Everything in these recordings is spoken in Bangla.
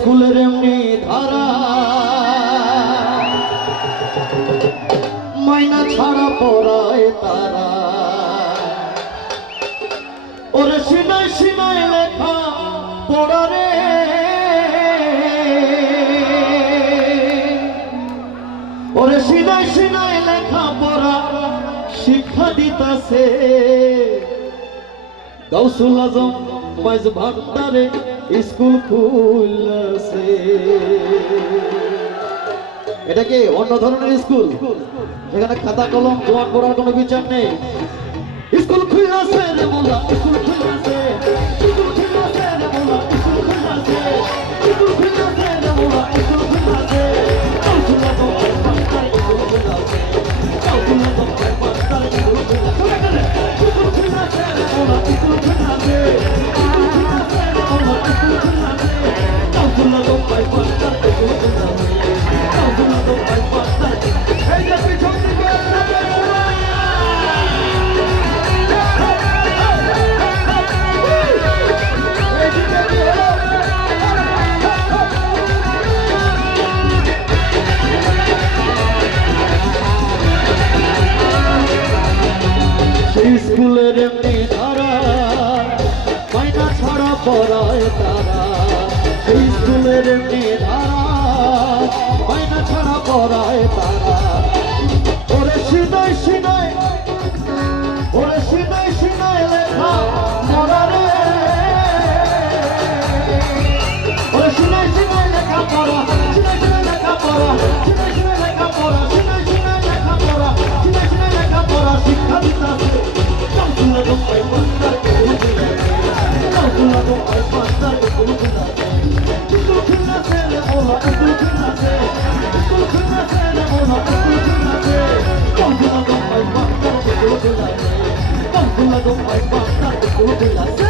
স্কুলের এমনি ধারা মাইনা ছাড়া পড়ায় তারা ওরে সিনাই সিনাই লেখা পড়া রে ওরে সিনাই সিনাই লেখা পড়া শিক্ষা দিতাছে গাউসুল আজম মাইজ ভান্ডারে স্কুল খুলছে। এটা কি অন্য ধরনের স্কুল যেখানে খাতা কলম জোয়ান পড়ার কোনো বিচার নেই? স্কুল খুলছে রে মোলা স্কুল খুলছে স্কুল খুলছে রে মোলা স্কুল খুলছে স্কুল খুলছে রে মোলা স্কুল খুলছে গাউসুল আজম মাইজ ভান্ডারে স্কুল খুলছে গাউসুল আজম মাইজ ভান্ডারে স্কুল খুলছে স্কুল খুলছে রে মোলা স্কুল খুলছে স্কুলের এমনি ধারা মাইনা ছাড়া পড়ায় তারা সেই স্কুলের এমনি ধারা মাইনা ছাড়া পড়ায় তারা ওরে সিনাই সিনাই ওরে সিনাই সিনাই লেখা পড়া রে ওরে সিনাই সিনাই লেখা পড়া সিনাই সিনাই লেখা পড়া সিনাই সিনাই লেখা পড়া সিনাই সিনাই লেখা পড়া সিনাই সিনাই লেখা পড়া শিক্ষা দিতাছে গাউসুল আজম মাইজ ভান্ডারে গাউসুল আজম মাইজ ভান্ডারে স্কুল খুলছে রে মোলা স্কুল খুলছে স্কুল খুলছে রে মোলা স্কুল খুলছে গাউসুল আজম মাইজ ভান্ডারে স্কুল খুলছে গাউসুল আজম মাইজ ভান্ডারে স্কুল খুলছে।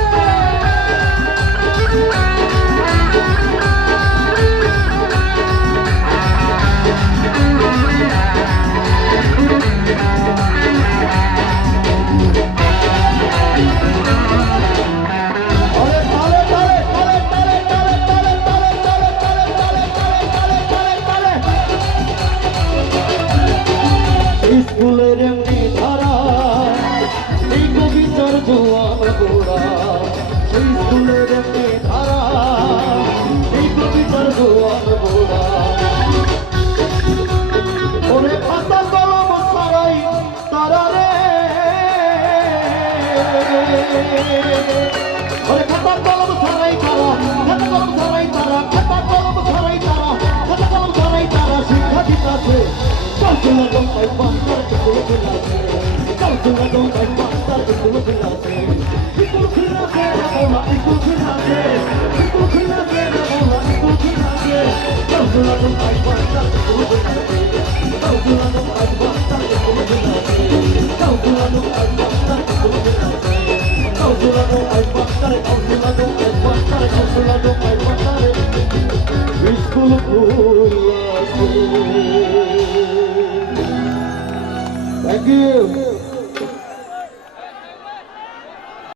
স্কুলের এমনি ধারা এই কবিতার জোয়ান গোড়া সেই স্কুলের এমনি ধারা এই কবিতার জোয়ান গোড়া ওরে খাতা কলম ছাড়াই তারা রে ওরে খাতা কলম ছাড়াই তারা খাতা কলম ছাড়াই তারা খাতা কলম ছাড়াই তারা খাতা কলম ছাড়াই তারা শিক্ষা দিতাছে গাউসুল আজম মাইজ ভান্ডারে স্কুল খুলছে গাউসুল আজম মাইজ ভান্ডারে স্কুল খুলছে স্কুল খুলছে রে মোলা স্কুল খুলছে স্কুল খুলছে রে মোলা স্কুল খুলছে গাউসুল আজম মাইজ ভান্ডারে স্কুল খুলছে গাউসুল আজম মাইজ ভান্ডারে স্কুল খুলছে গাউসুল আজম মাইজ ভান্ডারে স্কুল খুলছে গাউসুল আজম মাইজ ভান্ডারে গাউসুল আজম মাইজ ভান্ডারে গাউসুল আজম মাইজ ভান্ডারে স্কুল